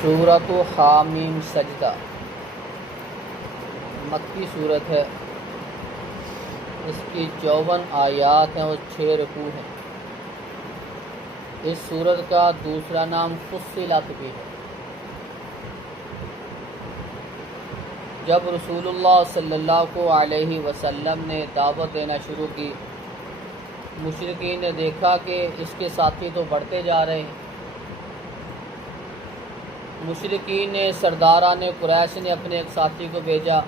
سورۃ حامیم سجدہ مکی صورت ہے۔ اس کی 54 آیات ہیں اور 6 رکوع ہیں۔ اس صورت کا دوسرا نام فصلت بھی ہے۔ جب رسول اللہ صلی اللہ علیہ وسلم نے دعوت دینا شروع کی، مشرکین نے دیکھا کہ اس کے ساتھی تو بڑھتے جا رہے ہیں۔ مشرکین نے سرداران قریش نے اپنے ایک ساتھی کو بھیجا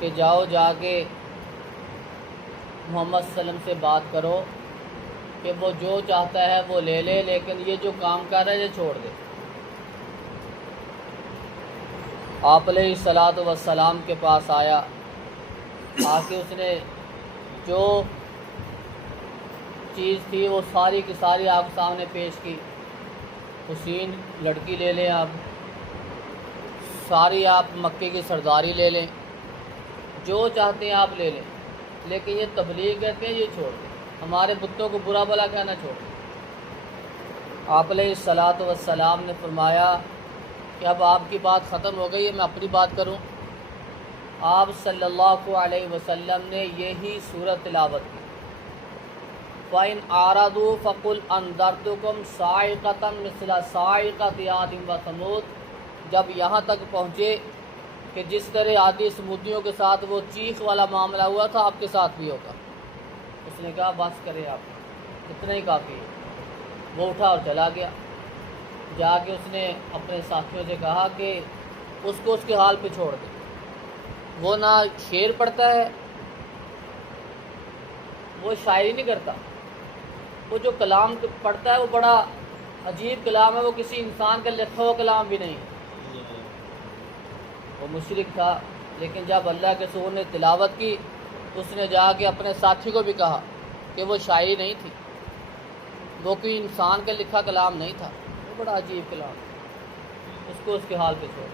کہ جاؤ جا کے محمد صلی اللہ علیہ وسلم سے بات کرو کہ وہ جو چاہتا ہے وہ لے لے، لیکن یہ جو کام کر رہا ہے یہ چھوڑ دے۔ آپ علیہ الصلوۃ والسلام کے پاس آیا، آ کے اس نے جو چیز تھی وہ ساری کی ساری آپ کے سامنے پیش کی۔ حسین لڑکی لے لیں، آپ ساری آپ مکے کی سرداری لے لیں، جو چاہتے ہیں آپ لے لیں، لیکن یہ تبلیغ کہتے ہیں یہ چھوڑ دیں، ہمارے بتوں کو برا بھلا کہنا چھوڑ دیں۔ آپ علیہ الصلوۃ والسلام نے فرمایا کہ اب آپ کی بات ختم ہو گئی ہے، میں اپنی بات کروں۔ آپ صلی اللہ علیہ وسلم نے یہی سورت تلاوت کی، فَإِنْ أَعْرَضُوا فَقُلْ أَنذَرْتُكُمْ صَاعِقَةً مِثْلَ صَاعِقَةِ عَادٍ وَثَمُودَ۔ جب یہاں تک پہنچے کہ جس طرح عادی سمودیوں کے ساتھ وہ چیخ والا معاملہ ہوا تھا آپ کے ساتھ بھی ہوگا۔ اس نے کہا بس کریں آپ، اتنا ہی کافی ہے۔ وہ اٹھا اور چلا گیا۔ جا کے اس نے اپنے ساتھیوں سے کہا کہ اس کو اس کے حال پہ چھوڑ دیں، وہ نہ شعر پڑھتا ہے، وہ شاعری نہیں کرتا، وہ جو کلام پڑھتا ہے وہ بڑا عجیب کلام ہے، وہ کسی انسان کا لکھا ہوا کلام بھی نہیں ہے۔ وہ مشرک تھا، لیکن جب اللہ کے رسول نے تلاوت کی اس نے جا کے اپنے ساتھی کو بھی کہا کہ وہ شاعری نہیں تھی، وہ کوئی انسان کا لکھا کلام نہیں تھا، وہ بڑا عجیب کلام، اس کو اس کے حال پہ چھوڑ۔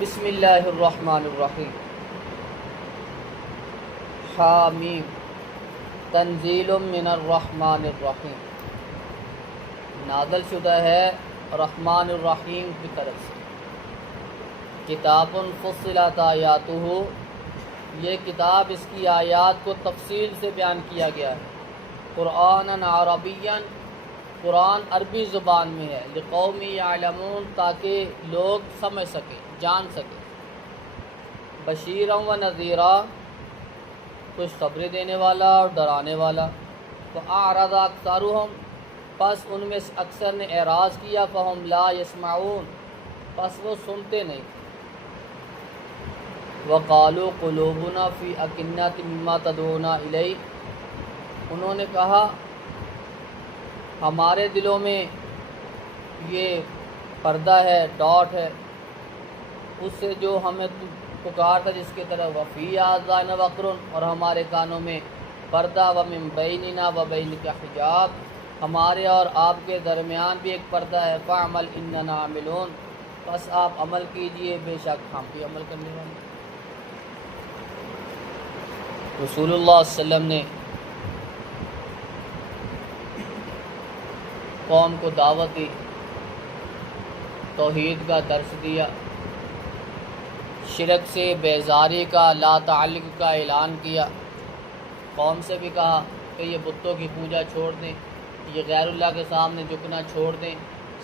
بسم اللہ الرحمن الرحیم۔ حامیم تنزیل من الرحمن الرحیم، نازل شدہ ہے رحمان الرحیم کی طرف سے۔ کتاب فصلت آیاتہ، یہ کتاب اس کی آیات کو تفصیل سے بیان کیا گیا ہے۔ قرآن عربیا، قرآن عربی زبان میں ہے۔ لقوم یعلمون، تاکہ لوگ سمجھ سکیں، جان سکیں۔ بشیرا و نذیرا، خوشخبری دینے والا اور ڈرانے والا۔ فاعرض اکثرهم، پس ان میں سے اکثر نے اعراض کیا۔ فہم لا یسمعون، پس وہ سنتے نہیں۔ وقالوا قلوبنا فی اکنۃ مما تدعونا الیہ، انہوں نے کہا ہمارے دلوں میں یہ پردہ ہے، ڈاٹ ہے اس سے جو ہمیں پکارتا جس کی طرف۔ وفی آذاننا وقر، اور ہمارے کانوں میں پردہ۔ ومن بیننا وبینک حجاب، ہمارے اور آپ کے درمیان بھی ایک پردہ ہے۔ فاعمل اننا عاملون، بس آپ عمل کیجئے، بے شک ہم بھی عمل کرنے والے ہیں۔ رسول اللہ صلی اللہ علیہ وسلم نے قوم کو دعوت دی، توحید کا درس دیا، شرک سے بیزاری کا، لا تعلق کا اعلان کیا۔ قوم سے بھی کہا کہ یہ بتوں کی پوجا چھوڑ دیں، یہ غیر اللہ کے سامنے جھکنا چھوڑ دیں،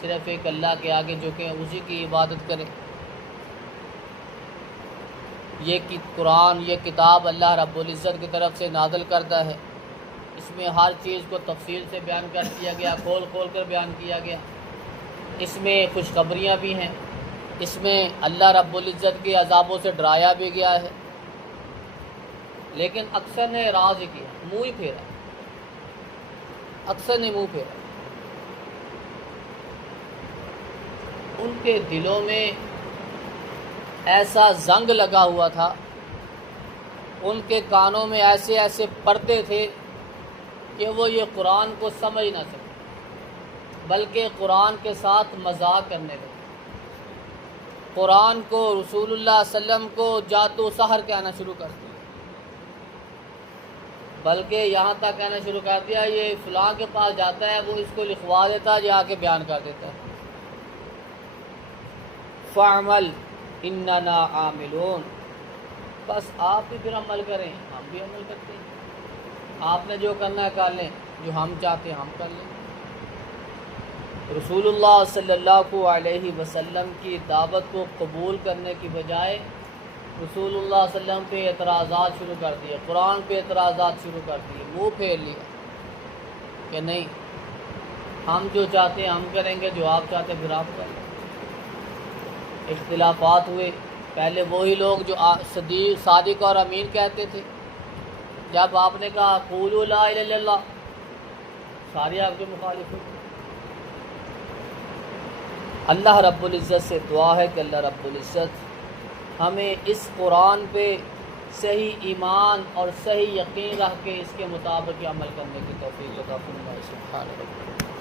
صرف ایک اللہ کے آگے جھکیں، اسی کی عبادت کریں۔ یہ قرآن، یہ کتاب اللہ رب العزت کی طرف سے نازل کردہ ہے، اس میں ہر چیز کو تفصیل سے بیان کر دیا گیا، کھول کھول کر بیان کیا گیا۔ اس میں خوشخبریاں بھی ہیں، اس میں اللہ رب العزت کے عذابوں سے ڈرایا بھی گیا ہے، لیکن اکثر نے اعراض ہی کیا، منہ ہی پھیرا، اکثر نے منہ پھیرا۔ ان کے دلوں میں ایسا زنگ لگا ہوا تھا، ان کے کانوں میں ایسے ایسے پردے تھے کہ وہ یہ قرآن کو سمجھ نہ سکے، بلکہ قرآن کے ساتھ مذاق کرنے لگے۔ قرآن کو، رسول اللہ صلی اللہ علیہ وسلم کو جادو سحر کہنا شروع کر دیا۔ بلکہ یہاں تک کہنا شروع کر دیا یہ فلاں کے پاس جاتا ہے، وہ اس کو لکھوا دیتا ہے، جا کے بیان کر دیتا ہے۔ فَعْمَلْ إِنَّنَا عَامِلُونَ، بس آپ بھی پھر عمل کریں، ہم بھی عمل کرتے ہیں، آپ نے جو کرنا ہے کر لیں، جو ہم چاہتے ہیں ہم کر لیں۔ رسول اللہ صلی اللہ علیہ وسلم کی دعوت کو قبول کرنے کی بجائے رسول اللہ صلی اللہ علیہ وسلم پہ اعتراضات شروع کر دیے، قرآن پہ اعتراضات شروع کر دیے، منہ پھیر لیا کہ نہیں، ہم جو چاہتے ہیں ہم کریں گے، جو آپ چاہتے ہیں پھر آپ کر لیں۔ اختلافات ہوئے، پہلے وہی لوگ جو صادق اور امین کہتے تھے، جب آپ نے کہا قولوا لا الہ الا اللہ، سارے آپ کے مخالف ہوئے۔ اللہ رب العزت سے دعا ہے کہ اللہ رب العزت ہمیں اس قرآن پہ صحیح ایمان اور صحیح یقین رکھ کے اس کے مطابق عمل کرنے کی توفیق عطا فرمائے۔ سبحان اللہ۔